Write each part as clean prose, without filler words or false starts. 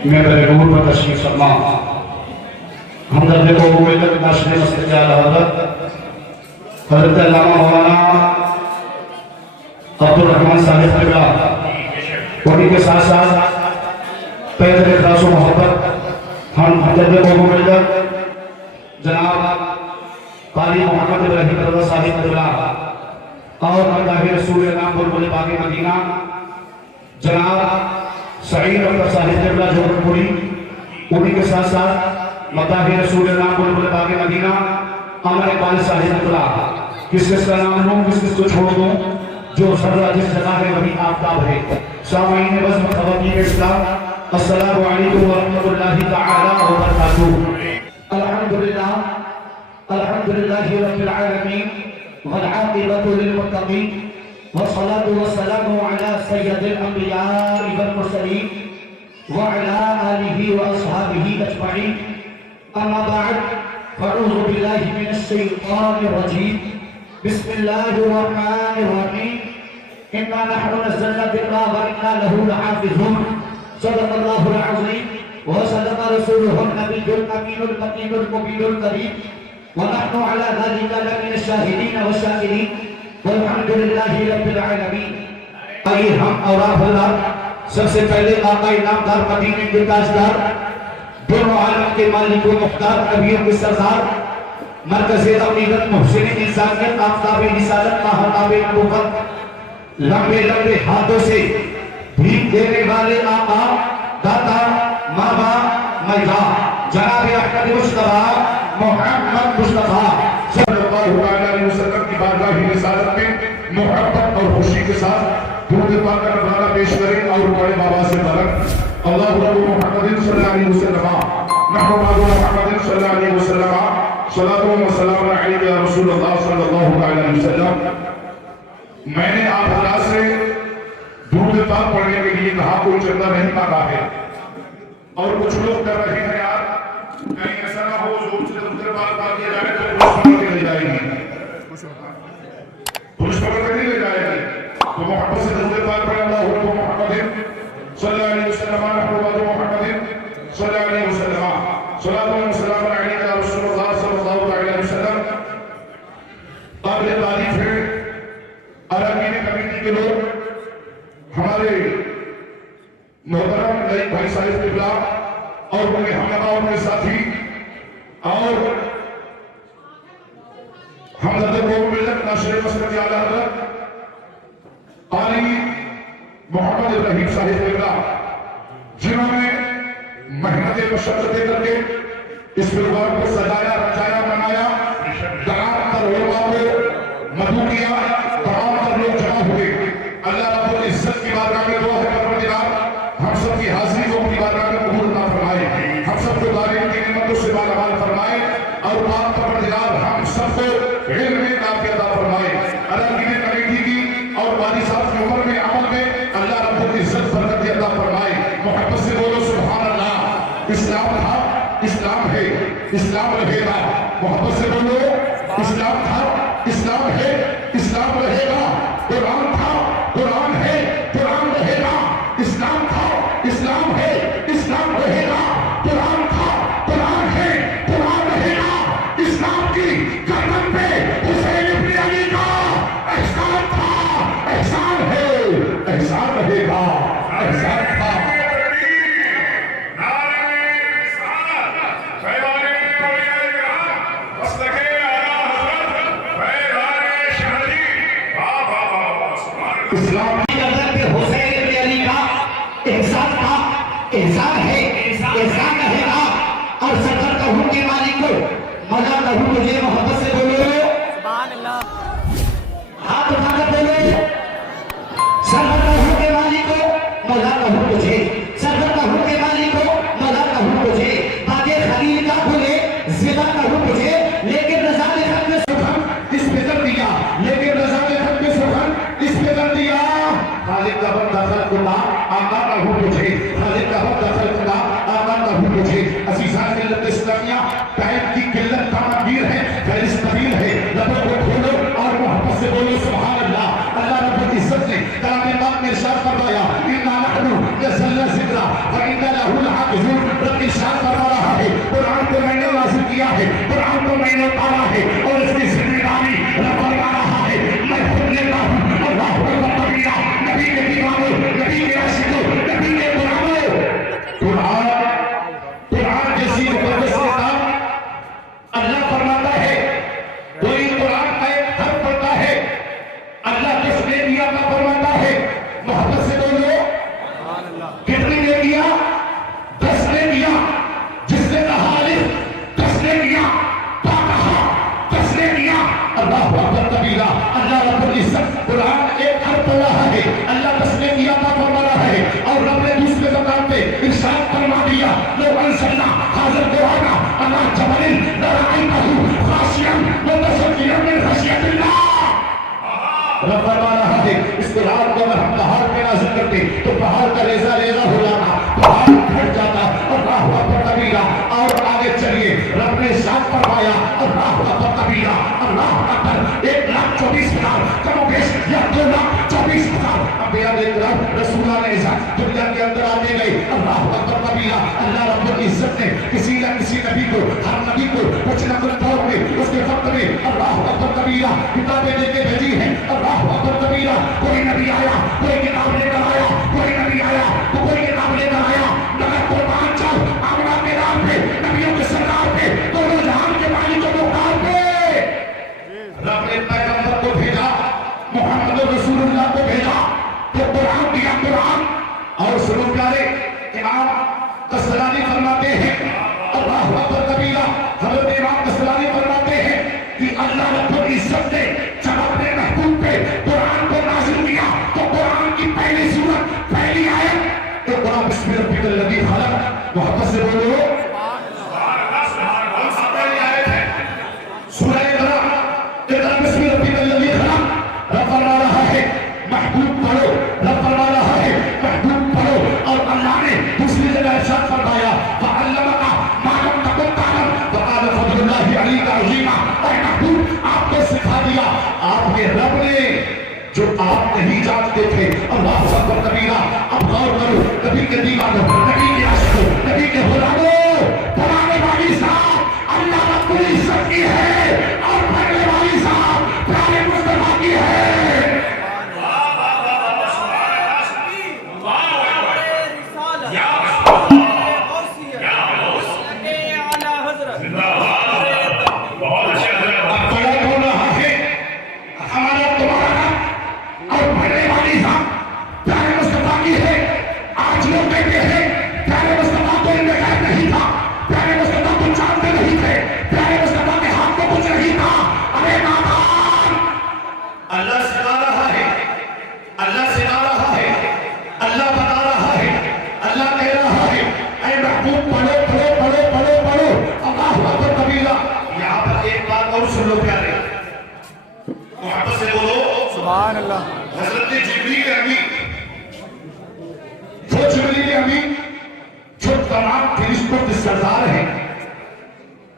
मैं मेरे रूह पर तशरीफ फरमा हमदर्द को मिलत नाशरे मस्जिद आला हज़रत अल्लामा मौलाना अब्दुल रहमान साहिब क़िबला उन्हीं के साथ साथ पैदल इखलास व मोहब्बत हम हमदर्द को मिलत जनाब काली मोहम्मद इब्राहिम रज़ा साहिब क़िबला और मदाह रसूल नाम बुलबुल बाग़ मदीना जनाब सईद अख्तर साहिब क़िबला जोधपुरी उन्हीं के साथ साथ मदाह रसूल नाम बुलबुल बाग़ मदीना अमर इकबाल साहिब क़िबला किस किस का नाम लूं किस किस को छोड़ दूं जो सर्रा जिस जगह है वही आफ्ताब है। सामाईन बज़्म ख़वातीन इस्लाम अस्सलामु अलैकुम व रहमतुल्लाहि तआला व बरकातुहू। अल्हम्दुलिल्लाह अल्हम्दुलिल्लाहि रब्बिल आलमीन वल आक़िबतु लिल मुत्तक़ीन वस्सलातु वस्सलामु अला सय्यिदिल अंबिया'i वल मुरसलीन व अला आलिहि व अस्हाबिहि अजमईन। अम्मा बअद फ़अऊज़ु बिल्लाहि मिनश शैतानिर रजीम। बिस्मिल्लाहिर रहमानिर रहीम। इन्ना नहनु नज़्ज़लना ज़िक्रा व इन्ना लहू लहाफ़िज़ून। सदक़ल्लाहुल अज़ीम व सदक़ रसूलुहुन नबियुल अमीनुल मकीनुल मुबीनुल करीम व नहनु अला ज़ालिका लमिनश शाहिदीन व शाकिरीन वल्हम्दुलिल्लाहि रब्बिल आलमीन। आइए हम और आप हज़रात सबसे पहले आका इनामदार मदीने के ताजदार दोनों आलम के मालिक व मुख्तार नबियों के सरदार मरकज़े अमीरत मुहसिन इंसानियत आफ्ताब रिसालत महताब नबुव्वत लंबे लंबे हाथों से भीख देने वाले आका दाता मामा मैया जनाब अहमद मुस्तफा मोहम्मद मुस्तफा सल्लल्लाहु अलैहि वसल्लम की बारगाह रिसालत में मोहब्बत और खुशी के साथ दुरूद पाक का नज़राना पेश करें और बड़े बाबा से तलब अल्लाहु रब्बु मुहम्मदिन सल्लल्लाहु अलैहि वसल्लम नहमदु मुहम्मदिन सल्लल्लाहु अलैहि वसल्लम सलातु व सलाम अलैका या रसूलल्लाह सल्लल्लाहु अलैहि वसल्लम। मैंने आप हज़रात से दुरूद पाक पढ़ने के लिए कहा, कोई चंदा नहीं मांगा है और कुछ लोग कर रहे हैं यार कहीं ऐसा ना हो जो दूसरे बात पा दिया जाए तो पुलिस पकड़ के ले जाएगी, पुलिस पकड़ के नहीं ले जाएगी। तो मोहब्बत से दुरूद पाक पढ़े अल्लाहु रब्बु मुहम्मदिन सल्लल्लाहु अलैहि वसल्लम नहमदु मुहम्मदिन सल्लल्लाहु अलैहि वसल्लम सलातु व सलाम अलैका या रसूलल्लाह सल्लल्लाहु अलैहि वसल्लम। काबिल तारीफ है अरकान कमेटी के लोग हमारे मोहतरम नईम भाई साहिब क़िबला और उनके हमनवा उनके साथी और हमदर्द को मिलत नाशरे मस्जिद आला हज़रत काली मोहम्मद इब्राहिम साहिब क़िबला जिन्होंने मेहनत मशक्क़त करके इस परिवार को सजाया रचाया बनाया, तमाम उलमा को मदू किया, तमाम लोग जमा हुए। अल्लाह रब्बुल इज्जत की बारगाह में दुआ है परवरदिगार हम सब की हाजिरी को अपनी बारगाह में कबूल अता फरमाए, हम सबको तारीफ की नेमतों से मालामाल फरमाए और पाक परवरदिगार हम सबको इल्म में नाफ़िअ अता फरमाए। अरकान कमेटी की और वाली साहब की उम्र में अमल में अल्लाह रब्बुल इज्जत बरकत अता फरमाए। मोहब्बत से बोलो सुभान अल्लाह। इस्लाम था, इस्लाम है, इस्लाम रहेगा। मोहब्बत से बोलो इस्लाम था, इस्लाम है, इस्लाम रहेगा। कुरान था, कुरान है, कुरान रहेगा। इस्लाम था, इस्लाम है, इस्लाम रहेगा। कुरान था, कुरान है, कुरान रहेगा। इस्लाम की गर्दन पे हुसैन इब्न अली का एहसान था, एहसान है, एहसान रहेगा, एहसान था। इस्लाम की गर्दन पे हुसैन इब्न अली का एहसान था, एहसान है, एहसान रहेगा। और सफर कहूं के मालिक को मजा कहूं मुझे। मोहब्बत से बोलो सुभान अल्लाह। हाथ उठाकर बोलो सफर कहूं के मालिक को मजा कहूं मुझे, सफर कहूं के मालिक को मजा कहूं मुझे। बागे खलील का खुले जिला कहूं मुझे, लेकिन रज़ा ने खत में सुखन इस पे कर दिया, लेकिन रज़ा ने खत में सुखन इस पे कर दिया। खालिद का बंदा खुदा आका कहूं मुझे, खालिद का बंदा खुदा आका कहूं मुझे। अज़ीज़ान मिल्लत इस्लामिया टाइम की किल्लत का मगीर है, फैज़ तवील है। लबों को खोलो और मोहब्बत से बोलो सुभान अल्लाह। अल्लाह रब्बुल इज्जत ने कलाम पाक में इरशाद फरमाया, इन्ना नहनु नज़्ज़लना ज़िक्रा व इन्ना लहू लहाफ़िज़ून। हुजूर रब इरशाद फरमा रहा है, कुरान को मैंने नाज़िल किया है, कुरान को मैंने उतारा है और इसकी जिम्मेदारी रब फरमा रहा है मैं खुद लेता हूँ। अल्लाह अकबर कबीरा। नबी के दीवानों, नबी के आशिकों, नबी के गुलामों, कुरान जैसी मुकद्दस किताब अल्लाह फरमाता है कोई कुरान का एक हर्फ पढ़ता है अल्लाह किसने दिया का फरमाता है। मोहब्बत से बोलो कितने ने दिया? 10 ने दिया। जिसने कहा अलिफ 10 ने दिया, ता कहा 10 ने दिया। अल्लाह अकबर कबीरा। अल्लाह रब्बुल इज्जत कुरान एक हर्फ पढ़ रहा है, अल्लाह 10 ने दिया का फरमा रहा है और रब ने दूसरे मकाम पे इरशाद फरमा दिया लो अंसलना हाज़िर कुराना अला जबलिन लरअयतहु खाशियन मुतसद्दिअन मिन खशियतिल्लाह। रब फरमा रहा है इस कुरान को अगर हम पहाड़ पे नाज़िल करते तो पहाड़ का रेजा रेजा हो जाता, पहाड़ फट जाता। अल्लाह अकबर कबीरा। और आगे चलिए रब ने इरशाद फरमाया अल्लाह अकबर कबीरा। अल्लाह अकबर 1,24,000 कमोबेश या 2,24,000 अंबिया लेकर रसूलान इज़्ज़त दुनिया के अंदर आते गए। अल्लाह अकबर कबीरा। अल्लाह रब्बुल इज्जत ने किसी न किसी नबी को, हर नबी को कुछ न कुछ दौर में उसके वक्त में अल्लाह अकबर कबीरा किताबें देके भेजी है। अल्लाह अकबर कबीरा। कोई नबी आया, कोई किताब लेकर आया, कोई नबी आया तो कोई किताब लेकर आया। मगर कुर्बान चल आमना के नाम पे, नबियों के सरकार पे, दोनों जहान के मालिक के मुकाम पे रब ने पैगंबर को भेजा, मोहम्मद रसूलुल्लाह को भेजा तो कुरान दिया। कुरान और सुनो प्यारे इमाम कस्तलानी फरमाते हैं अल्लाह अकबर कबीरा। हज़रत इमाम कस्तलानी फरमाते हैं कि अल्लाह रब्बुल इज्जत ने जब अपने महबूब पे कुरान को नाज़िल किया तो कुरान की पहली सूरत, पहली आयत इक़रा बिस्मि रब्बिकल लज़ी खलक़। मोहब्बत से बोलो पहली आयत है सूरह इक़रा, इक़रा बिस्मि रब्बिकल लज़ी खलक़। रब फरमा रहा है महबूब पढ़ो, रब फरमा रहा है महबूब पढ़ो। और अल्लाह ने दूसरी जगह इरशाद फरमाया वअल्लमका मा लम तकुन तअलम वकान फज़लुल्लाहि अलैका अज़ीमा। ऐ महबूब आपको सिखा दिया आपके रब ने जो आप नहीं जानते थे। अल्लाह अकबर कबीरा। अब गौर करो नबी के दीवानों, नबी के आशिकों, नबी के गुलामों, पढ़ाने वाली साहब अल्लाह रब्बुल इज्जत की है और पढ़ने वाली साहब प्यारे मुस्तफा की है। हज़रत जिब्रील अमीन, जो जिब्रील अमीन जो तमाम फरिश्तों के सरदार हैं,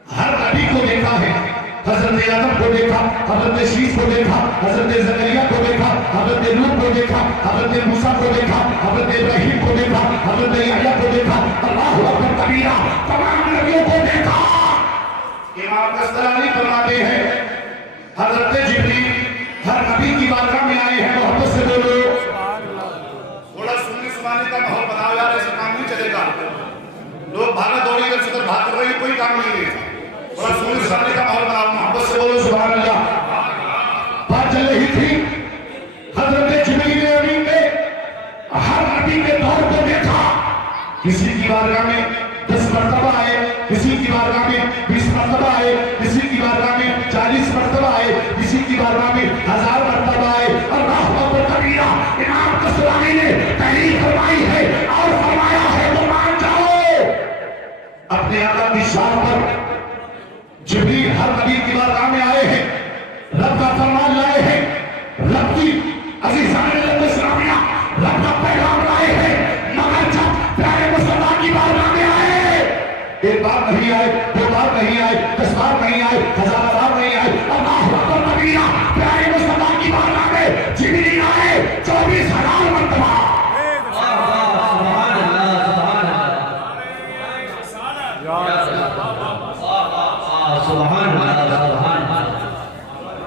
हर नबी को देखा है। हज़रत आदम को देखा, हज़रत शीश को देखा, हज़रत ज़करिया को देखा, हज़रत नूह को देखा, हज़रत मूसा को देखा, हज़रत इब्राहीम को देखा, हज़रत यहया को देखा। अल्लाह अकबर कबीरा। तमाम नबियों को देखा। इमाम कस्तलानी फरमाते हैं हज़रत जिब्रील हर नबी की बारगाह में आए हैं। मोहब्बत से बोलो थोड़ा सुनने सुनाने का माहौल बनाओ यार, ऐसे काम नहीं चलेगा। लोग भागा दौड़ी कर सुधर भाग कर रहे हैं, कोई काम नहीं है। थोड़ा सुनने सुनाने का माहौल बनाओ। मोहब्बत से बोलो सुभान अल्लाह। बात चल रही थी हज़रत जिब्रील अमीन ने हर नबी के दौर को देखा। किसी की बारगाह में 10 मरतबा आए, किसी की बारगाह में 20 मरतबा आए, किसी की बारगाह में 40 मरतबा आए, किसी की बारगाह में 1000 मरतबा आए। अल्लाह अकबर कबीरा। इमाम कस्तलानी ने तहरीर फरमाई है और फरमाया है तो मान जाओ अपने आका की शान पर जिब्रील हर नबी की बारगाह में आए हैं, रब का फरमान लाए हैं, रब की अज़ीज़ान इस्लामिया रब का पैगाम लाए हैं। मगर जब प्यारे मुस्तफा की बारगाह में आए, एक बार नहीं आए, 2 बार नहीं आए, 10 बार नहीं आए, 1000 बार नहीं आए। अल्लाह अकबर कबीरा। प्यारे मुस्तफा की बारगाह में जिब्रील आए 24,000 मरतबा। सुभान अल्लाह सुभान अल्लाह।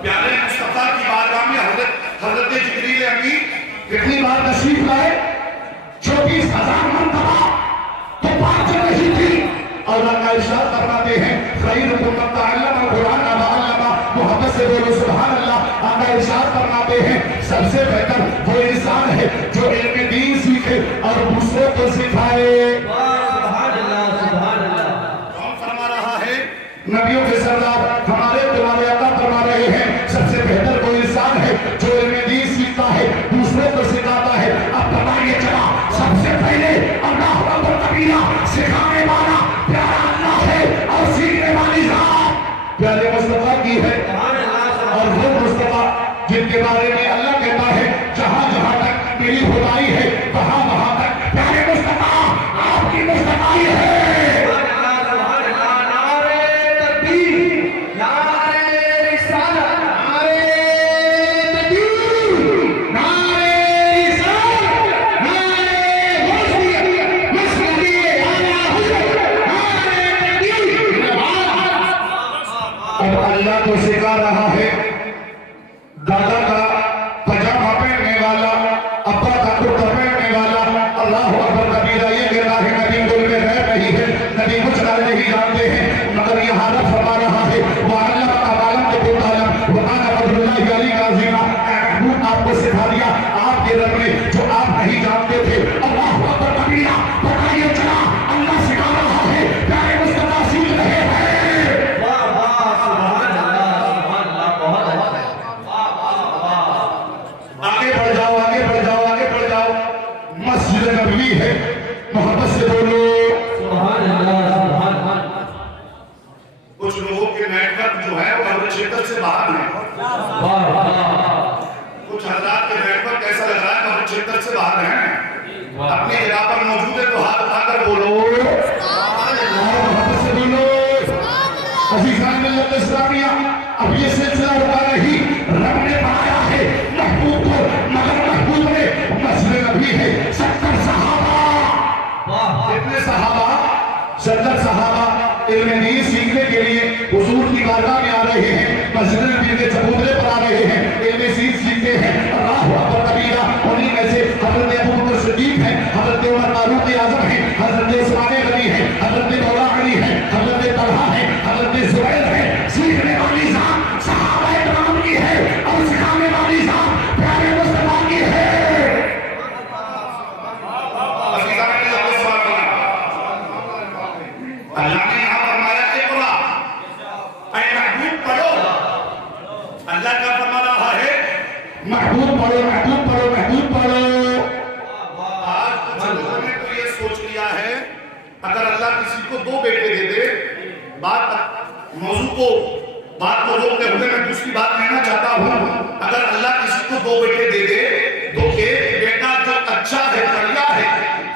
प्यारे मुस्तफा की बारगाह में हजरत जिब्रील अमीन कितनी बार तशरीफ लाए? 24,000 मरतबा। तो बात जो नहीं थी और अल्लाह इरशाद फरमाते हैं खैरुकुम मन तअल्लमा कुरान व अल्लमा। मोहब्बत से बोलो सुभान अल्लाह। अल्लाह इरशाद फरमाते हैं सबसे बेहतर वो इंसान है जो इल्म दीन सीखे और दूसरों को सिखाए। सुभान अल्लाह सुभान अल्लाह। कौन फरमा रहा है? नबियों के सरदार हमारे तुम्हारे आका फरमा रहे हैं सबसे बेहतर वो इंसान है जो इल्म दीन सीखता है दूसरों को सिखाता है। अब बताइए चला सबसे पहले अल्लाह अकबर कबीरा सिखाने वाला प्यारा अल्लाह है और सीखने वाली जात प्यारे मुस्तफा की है। और वो मुस्तफा जिनके बारे में अल्लाह कहता है जहां जहां तक मेरी खुदाई है वहां वहां तक प्यारे मुस्तफा आपकी मुस्तफाई है। अल्लाह को सिखा रहा है दादा का पजामा पहनने वाला अब्बा का कुर्ता पहनने वाला अल्लाह अकबर कबीरा ये कहता है नबी दिल में रह रही है नबी कुछ नहीं जानते हैं मगर ये हालत फरमा रहा है वो अल्लाह का बालम के पुतालम वो आना अब्दुल्लाह अली का अजीमा आपको सिखा दिया आपके रब ने जो आप नहीं जानते थे। अल्लाह अकबर कबीरा बताइए चला अल्लाह सिखा रहा है प्यारे मुस्तफा सीख रहे हैं। मस्जिद नबवी है मोहब्बत से बोलो सुभान अल्लाह सुभान अल्लाह। कुछ लोगों के नेटवर्क जो है वो हर क्षेत्र से बाहर है। कुछ हज़रात के नेटवर्क ऐसा लग रहा है हर क्षेत्र से बाहर हैं। अपनी जगह पर मौजूद है तो हाथ उठाकर बोलो मोहब्बत से बोलो अज़ीज़ान मिल्लत इस्लामिया। अब ये सिलसिला रुका नहीं रब ने बनाया है महबूब को मगर महबूब ने मस्जिद नबवी है 70 सहाबा। कितने सहाबा? 70 सहाबा इल्म दीन सीखने के लिए हुजूर की बारगाह में आ रहे हैं मस्जिद नबवी के चबूतरे पर आ रहे हैं इल्म दीन सीखते हैं। अल्लाह अकबर कबीरा। उन्हीं में से हजरत अबू बकर सिद्दीक है हजरत उमर फारूक आज़म है हजरत उस्मान गनी है हजरत मौला अली है हजरत तलहा है हजरत जुबैर है। सीखने वाली जात सहाबा इकराम की है और सिखाने वाली जात प्यारे मुस्तफा की है। अल्लाह ने यहाँ फरमाया इक़रा ऐ महबूब पढ़ो। अल्लाह का फरमा रहा है महबूब पढ़ो महबूब पढ़ो महबूब पढ़ो। आज कुछ लोगों ने तो ये सोच लिया है अगर अल्लाह किसी को 2 बेटे दे दे बात को रोकते हुए मैं दूसरी बात कहना चाहता हूँ अगर अल्लाह किसी को 2 बेटे दे दे तो एक बेटा जो अच्छा है बढ़िया है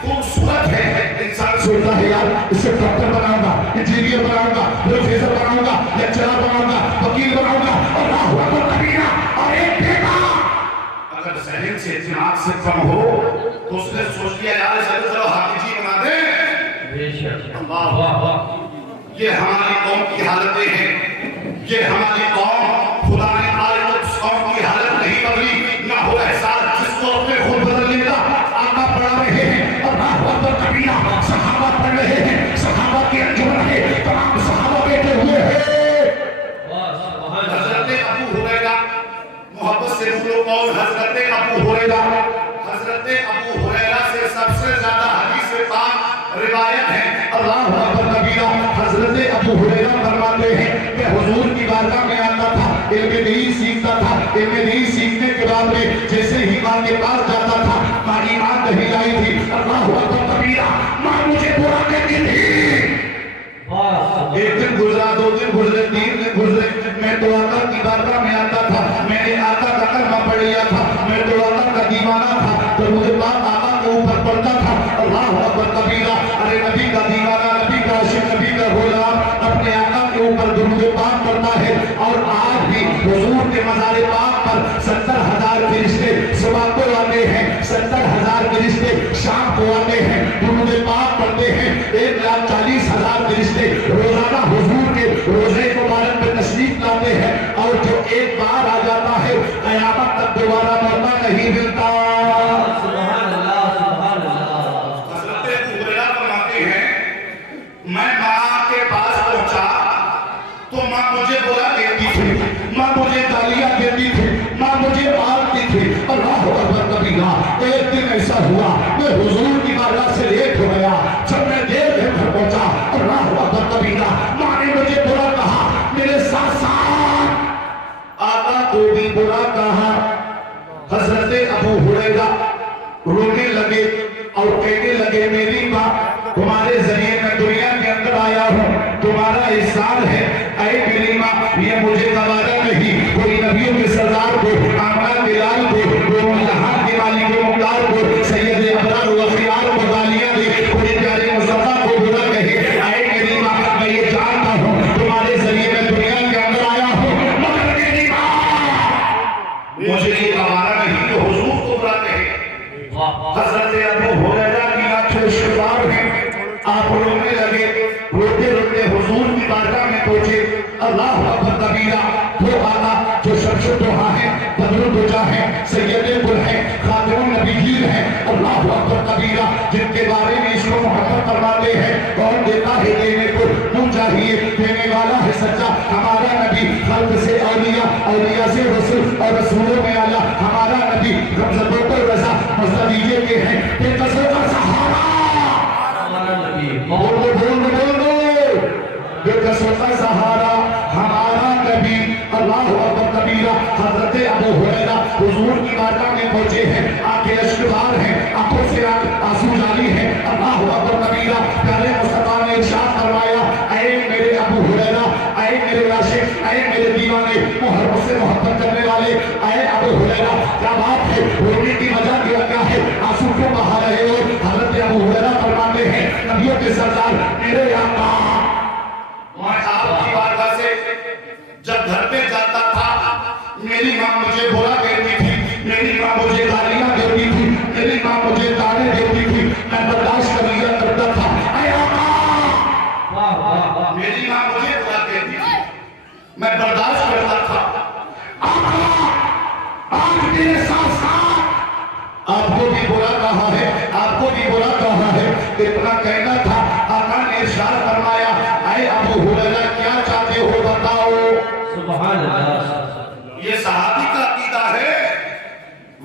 खूबसूरत है इंसान सोचता है यार इससे डॉक्टर बनाऊंगा इंजीनियर बनाऊंगा प्रोफेसर बनाऊंगा लेक्चरर बनाऊंगा वकील बनाऊंगा अल्लाह अकबर कबीरा। और एक बेटा अगर जहन से दिमाग से कम हो तो उसने सोच लिया यार इसे चलो हाफिजी बना दे। अल्लाह ये हमारी कौम की हालतें हैं ये हमारी कौम खुदा ने आज तक कौम की हालत नहीं बदली ना हो एहसास जिसको अपने खुद बदल लेगा। आका पढ़ा रहे हैं अल्लाह अकबर कबीरा सहाबा पढ़ रहे हैं सहाबा के अंजुमन है तमाम सहाबा बैठे हुए हैं। हजरत अबू हुरैरा मोहब्बत से बोलो कौन? हजरत अबू हुरैरा। हजरत अबू हुरैरा से सबसे ज्यादा हदीस पाक रिवायत है। अल्लाह अकबर कबीरा। हजरत अबू हुरैरा फरमाते हैं मैं हुजूर की बारगाह में आता था इल्म दीन सीखता था इल्म दीन सीखने के बाद में जैसे ही मां के पास जाता था मां ईमान नहीं लाई थी। अल्लाह अकबर कबीरा। मां मुझे बुरा कहती थी। एक दिन गुजरा 2 दिन गुजरे 3 दिन गुजरे मैं तो आका की बारगाह में आता था मैंने आका का कलमा पढ़ लिया था मैं तो आका का दीवाना था तो मुझे बात आका के ऊपर पड़ता था। अल्लाह अकबर कबीरा। अरे नबी का दीवाना नबी का आशिक नबी का गुलाम अपने आका के ऊपर दुरूद पाक पढ़ता है और आज भी हुजूर के मज़ार पाक पर 70,000 फरिश्ते सुबह को आते हैं 70,000 फरिश्ते शाम को आते हैं दुरूद पाक पढ़ते हैं 1,40,000 फरिश्ते रोजाना हुजूर के रोजे को आया हूँ, तुम्हारा एहसान है। ऐ मेरी माँ, ये मुझे गवारा नहीं, कोई नबियों के सरदार को, आमना बिलाल को, यहाँ के मालिक मुख्तार को, सैयद अबरार व खियार को गालियाँ दे, कोई प्यारे मुस्तफा को बुरा कहे। ऐ मेरी माँ, मैं ये जानता हूँ तुम्हारे जरिए मैं दुनिया के अंदर आया हूँ, मगर मेरी माँ मुझे ये गवारा नहीं कि हुजूर को बुरा कहे। हजरत अबू हुरैरा की आंखें इश्कबार हैं, आप रोने लगे, रोते रोते हुजूर की बारगाह में पहुंचे। अल्लाह अकबर कबीरा, वो आका जो शर्शो दुहा है, बदरुल दुजा है, सैयदे कुल है, खातिमुन नबीयीन है। अल्लाह अकबर कबीरा, जिनके बारे में इसको मोहब्बत फरमाते हैं। कौन देता है देने को, क्यों चाहिए, देने वाला है सच्चा हमारा नबी। खल्क से औलिया, औलिया से रसूल और रसूलों में आला हमारा नबी। रमज़तों को रज़ा मज़दीजे के हैं, बेकसों का सहारा हमारा नबी। बोल दो बोल दो बोल दो, बेकसों का सहारा हमारा नबी। अल्लाह अकबर कबीरा, हजरत अबू हुरैरा हुजूर की बारगाह में पहुंचे हैं, आंखें अश्कबार हैं, आंखों से आंसू जारी हैं। अल्लाह अकबर कबीरा, प्यारे मुस्तफा ने इरशाद फरमाया, ऐ मेरे अबू हुरैरा, ऐ मेरे आशिक, ऐ मेरे दीवाने, मुहब्बत से मोहब्बत करने वाले, ऐ अबू हुरैरा, क्या बात है, रोने की वजह क्या है, आंसू क्यों बहा रहे हो? हजरत अबू हुरैरा फरमाते हैं, नबियों के सरदार मेरे आका, मैं आपकी बारगाह से जब घर पे जाता था, मेरी माँ मुझे बुरा कहती थी, मेरी माँ मुझे गालियां देती थी, मेरी माँ मुझे ताने देती थी, मैं बर्दाश्त कर लिया करता था। ऐ आका, वाह वाह वाह। मेरी माँ मुझे बुरा कहती थी, मैं बर्दाश्त करता था। आका, आज मेरे साथ साथ आपको भी बुरा कहा है, आपको भी बुरा कहा है, इतना कहना था। आका ने इरशाद फरमाया, ऐ अबू हुरैरा, क्या चाहते हो बताओ। सुभान अल्लाह। ये सहाबी का अकीदा है,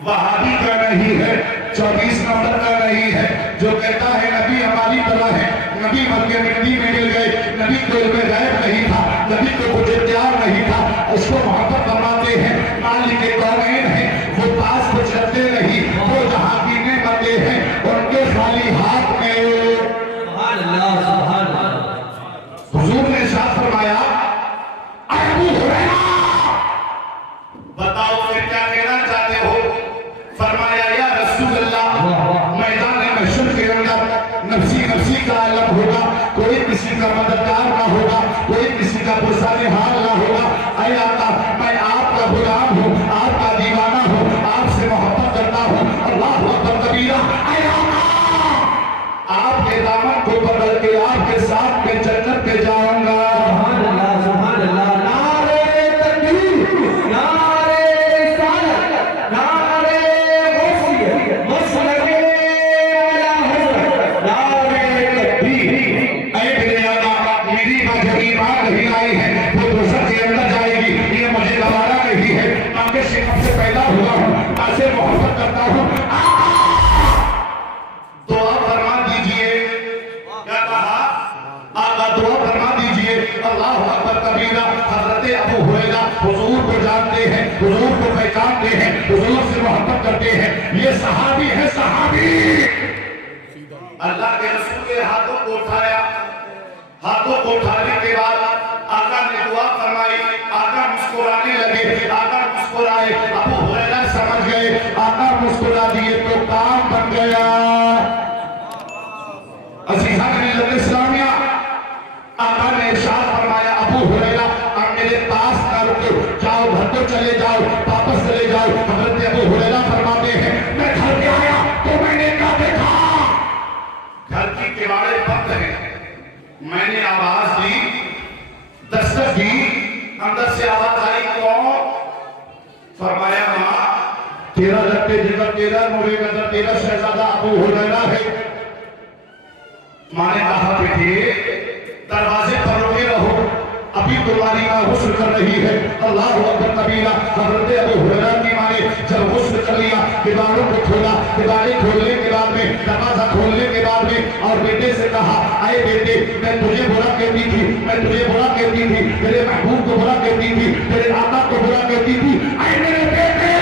वहाबी का नहीं है, 24 नंबर का नहीं है, जो कहता है नबी हमारी तरह है, नबी मर के मिट्टी में मिल गए, नबी को इल्मे गैब नहीं था, नबी को कुछ इख्तियार नहीं था। इसको मोहब्बत फरमाते हैं, मालिक कौनैन है, वो पास कुछ रखते नहीं, वो जहाँ की नेमतें हैं उनके खाली हाथ में। सुभान अल्लाह सुभान अल्लाह। हुजूर ने इरशाद फरमाया, अबू हुरैरा बताओ फिर क्या कहना चाहते हो। फरमाया, या रसूल अल्लाह, मैदान महशर के अंदर नफ्सी नफ्सी का आलम होगा, कोई किसी का मददगार ना होगा, कोई किसी का पुरसाने हाल ना होगा। ऐ आका, मैं आपका गुलाम हूँ, आपका दीवाना हूँ, आपसे मोहब्बत करता हूँ। अल्लाह अकबर कबीरा, ऐ आका, आपके दामन को पकड़ के आपके साथ में जन्नत पे जाऊंगा। सुभान अल्लाह सुभान अल्लाह। नारे तकबीर, नारे रिसालत, नारे गौसियत, मसलके आला हज़रत, नारे तकबीर। ऐ मेरे आका, मेरी माँ जो ईमान नहीं आई है, वो दोज़ख के अंदर जाएगी, ये मुझे गवारा नहीं है। माँ के शिकम से पैदा हुआ हूँ, माँ से मोहब्बत करता हूँ। दुआ फरमा दीजिए। क्या कहा? आका दुआ फरमा दीजिए। अल्लाह अकबर कबीरा, हजरत अबू हुरैरा हुजूर को जानते हैं, हुजूर को पहचानते हैं, हुजूर से मोहब्बत करते हैं। ये सहाबी है, सहाबी। अल्लाह के रसूल के हाथों को उठाया, हाथों को उठाने के बाद आका ने दुआ फरमाई, आका मुस्कुराने लगे, आका मुस्कुराए, अबू हुरैरा समझ गए, आका मुस्कुरा दिए तो काम बन गया। अज़ीज़ान मिल्लत इस्लामिया, आका ने इरशाद फरमाया, अबू हुरैरा अब मेरे पास ना रुको, जाओ घर को चले जाओ, वापस चले जाओ। हज़रत अबू हुरैरा फरमाते हैं, मैं घर पे आया तो मैंने क्या देखा, घर की किवाड़े बंद हैं। मैंने आवाज दी, दस्तक दी, अंदर से आवाज आई, कौन? फरमाया, माँ तेरा लगते जिगर, तेरा नूरे नजर, तेरा शहजादा अबू हुरैरा है। माँ ने कहा, बेटे दरवाजे पर रुके रहो, अभी तुम्हारी माँ गुस्ल कर रही है। अल्लाह अकबर कबीरा, हज़रत अबू हुरैरा की माँ ने जब गुस्ल कर लिया, दीवारों को खोला, दीवारें खोलने के बाद में, दरवाजा खोलने के बाद में, और बेटे से कहा, आए बेटे, मैं तुझे बुरा कहती थी, मैं तुझे बुरा कहती थी, तेरे महबूब को बुरा कहती थी, तेरे आका को बुरा कहती थी। आए मेरे बेटे,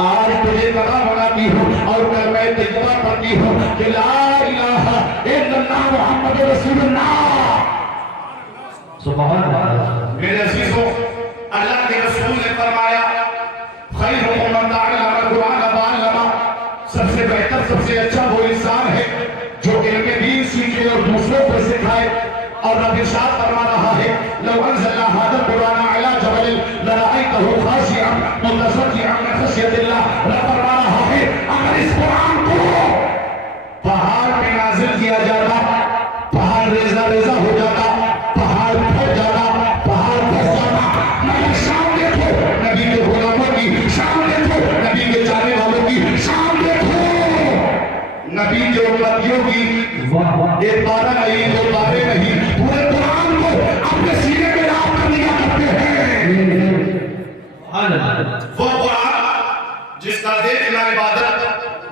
आज तुझे कदा बनाती हूँ और कल मैं तकवा करती हूँ कि ला इलाहा इल्लल्लाह मुहम्मद रसूलुल्लाह। सुभान अल्लाह। मेरे अजीजों, अल्लाह के रसूल ने फरमाया खैरुकुम मन तअल्लमा कुरान व अल्लमा, सबसे बेहतर सबसे अच्छा वो इंसान है जो इल्म दीन सीखे और दूसरों को सिखाए। और रब इरशाद फरमा रहा है लौ अंज़लना हाज़ल कुरान अला जबल लरअयतहु खाशिअन मुतसद्दिअन मिन खश्यतिल्लाह। रब फरमा रहा है अगर इस कुरान को पहाड़ पे नाज़िल किया जाता, पहाड़ रेज़ा रेज़ा हो जाता, पहाड़ फट जाता, पहाड़ फंस जाता। मगर शाम देखो नबी के गुलामों की, शाम देखो नबी के चाहने वालों की, शाम देखो नबी के उम्मतियों की। एक बारह नहीं, दो बारे नहीं, पूरे कुरान को अपने सीने में रात कर दिया करते हैं। वो कुरान जिसका देखना इबादत,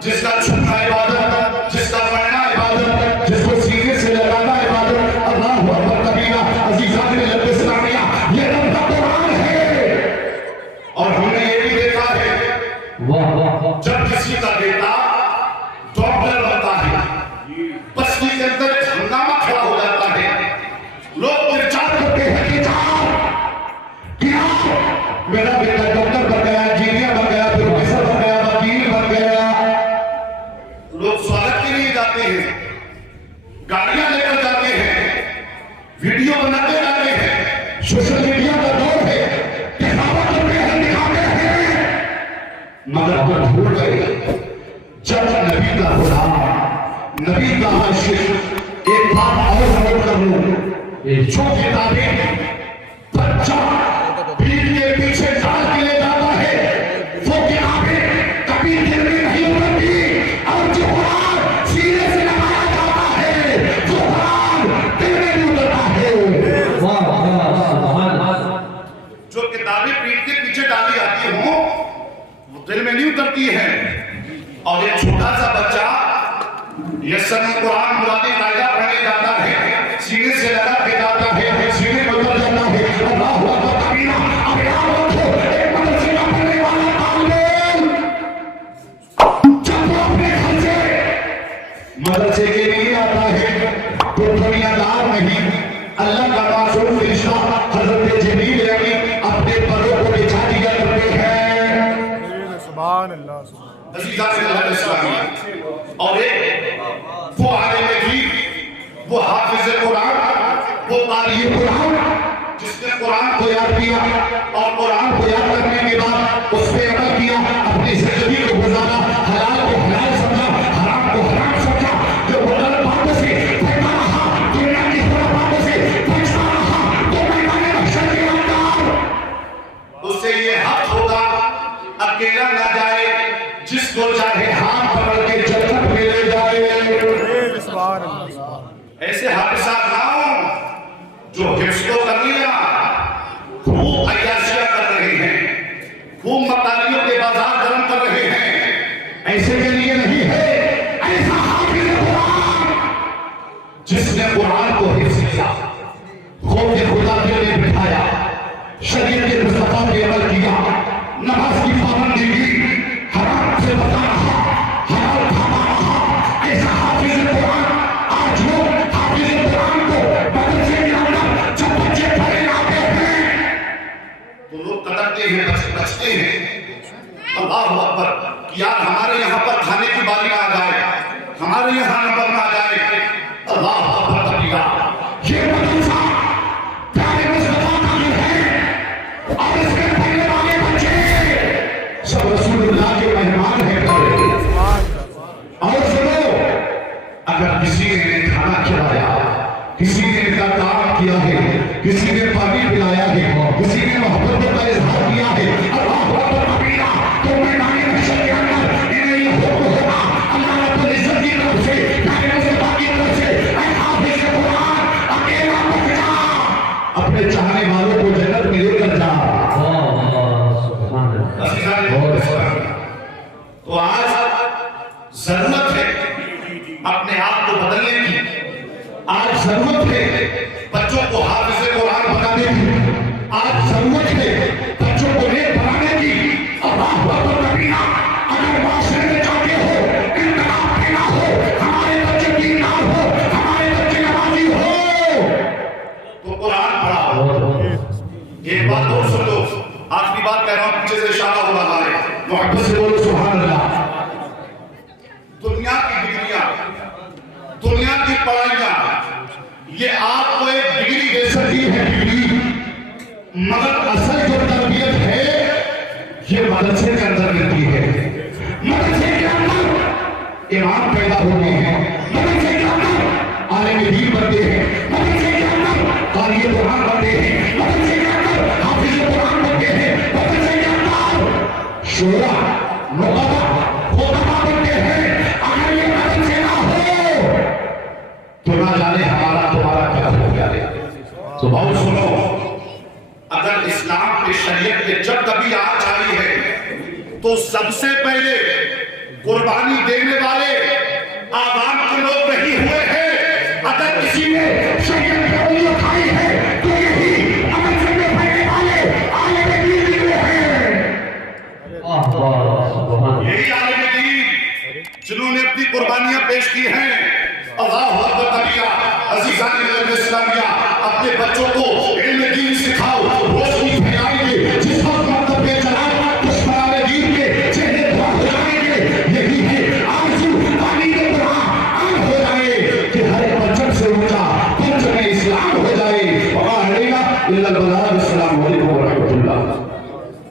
जिसका छूना इबादत, जिसका पढ़ना इबादत, जिसको सीने से लगाना इबादत। अल्लाहु अकबर कबीरा। अज़ीज़ान मिल्लत इस्लामिया, ये रब का कुरान है। और हमने ये भी देखा है जब किसी का बेटा डॉक्टर बनता है, बस्ती के अंदर एक हंगामा खड़ा हो जाता है, लोग प्रचार करते हैं कि क्या मेरा बेटा डॉक्टर बन गया, इंजीनियर बन गया, प्रोफेसर बन गया, वकील बन गया। लोग स्वागत के लिए जाते हैं, गाड़ियां लेकर जाते हैं, वीडियो बनाते जाते हैं। सोशल मीडिया का दौर है, दिखावा करते हैं, दिखाते हैं। मगर वो भूल गए जब नबी का गुलाम, नबी का आशिक। एक बात और नोट कर लो, जो किताबें बच्चा पीठ के पीछे डाल के ले जाता है, वो किताबें कभी दिल में नहीं उतरती। और जो कुरान सीने से लगाया जाता है, वो कुरान दिल में नहीं उतरता है। जो किताबें पीठ के पीछे डाली जाती हो, वो दिल में नहीं उतरती है। और एक छोटा सा बच्चा यसन कुरान मुरादी कायदा पढ़ने जाता है, सीने से लगा के जाता है, सीने में उतर जाता है। अल्लाहु अकबर कबीरा। अब याद रखो, एक मदरसे का पढ़ने वाला तालिब जब वो अपने घर से मदरसे के लिए आता है तो दुनियादार नहीं, अल्लाह का मासूम फरिश्ता हजरत जिब्रील अमीन अपने परों को बिछा दिया करते हैं। सुभान अल्लाह। और वो आलिम दीन, वो हाफिज कुरान, वो तालिब कुरान, जिसने कुरान को याद किया और कुरान को याद करने के बाद उस पे अमल किया, अपनी जिंदगी को गुजारा, हलाल को हलाल समझा, हराम को हराम समझा, जो गलत बातों से बचता रहा, दुनिया की बुरी बातों से बचता रहा, तो मैदान महशर के अंदर उससे ये हक होगा अकेला ना जाए, जिसको चाहे हाथ पकड़ के जन्नत में ले जाए। ऐसे हादसा ना हो जो हिफ्ज़ को कर लिया, खूब अय्याशियां कर रहे हैं, खूब मतालियों के बाजार गर्म कर रहे हैं। ऐसे के लिए नहीं है, ऐसा हाफिज़ कुरान जिसने कुरान को हिफ्ज़ किया, खौफ खुदा के लिए बिठाया, शरीयत के मुस्तफा पे अमल किया, नमाज की पाबंदी की, हराम से बचा रहा, हलाल खाता रहा। ऐसा हाफिज़ कुरान आज लोग हाफिज़ कुरान को मदरसे के अंदर जब बच्चे पढ़े आते हैं तो लोग कतरते हैं, बचते हैं। अल्लाहु अकबर। यार हमारे यहाँ पर खाने की बारी ना आ जाए, हमारे यहाँ नंबर ना आ जाए। अल्लाहु अकबर कबीरा। ये मदरसा प्यारे मुस्तफा का घर है और इसके पढ़ने वाले बच्चे सब रसूलुल्लाह के मेहमान हैं। और सुनो, अगर किसी ने खाना खिलाया, किसी ने इनका काम किया है, किसी ने पानी पिलाया है, किसी ने मोहब्बत का इजहार किया है, अल्लाहु अकबर कबीरा, तो मैदान महशर के अंदर इन्हें ये हुक्म होगा अल्लाह रब्बुल इज्जत की तरफ से, प्यारे मुस्तफा की तरफ से, ऐ हाफिज़ कुरान अकेला मत जा, अपने चाहने वालों को जन्नत में लेकर जा। तो आज जरूरत है अपने आप को बदलने की, आज जरूरत है बच्चों को हाफिज़ कुरान बनाने की, आज जरूरत है बच्चों को नेक बनाने की। अल्लाहु अकबर कबीरा। अगर माशरे में जाते हो, इनकलाब पैदा हो, हमारे बच्चे दीनदार हो, हमारे बच्चे नमाजी ये आपको एक डिग्री दे सकती है, डिग्री, मगर असल जो तरबियत है ये मदरसे के अंदर मिलती है। मदरसे के अंदर इमाम पैदा होते हैं, मदरसे के अंदर आलिम दीन बनते हैं, मदरसे के अंदर कारी कुरान बनते हैं, मदरसे के अंदर हाफिज कुरान बनते हैं, मदरसे के अंदर शोरा नुकबा खुतबा बनते हैं। अगर ये मदरसे ना हो तो ना जाने हमारा तुम्हारा क्या हो गया। तो बहुत सुनो, अगर इस्लाम के शरीयत के जब कभी आज आई है तो सबसे पहले कुर्बानी देने वाले आवाम के लोग नहीं हुए हैं। अगर किसी ने शरीयत की उंगली उठाई है तो यही मदरसे में पढ़ने वाले आलिम दीन निकले हैं। यही आलिम दीन जिन्होंने अपनी कुर्बानियां पेश की हैं। अल्लाहु अकबर कबीरा। अज़ीज़ान इस्लामिया, अपने बच्चों को इल्म दीन सिखाओ, रोशनी फैलाएंगे। जिस वक्त मंदिर पे चलाओ दुश्मनाने दीन के चेहरे धुआं हो जाएंगे। यही है आरज़ू पानी के कुरान हो जाए कि हर एक पंचम से ऊंचा पंच में इस्लाम हो जाए। वहाँ अड़ेगा इल्लल बलाग। अस्सलामु अलैकुम व रहमतुल्लाह।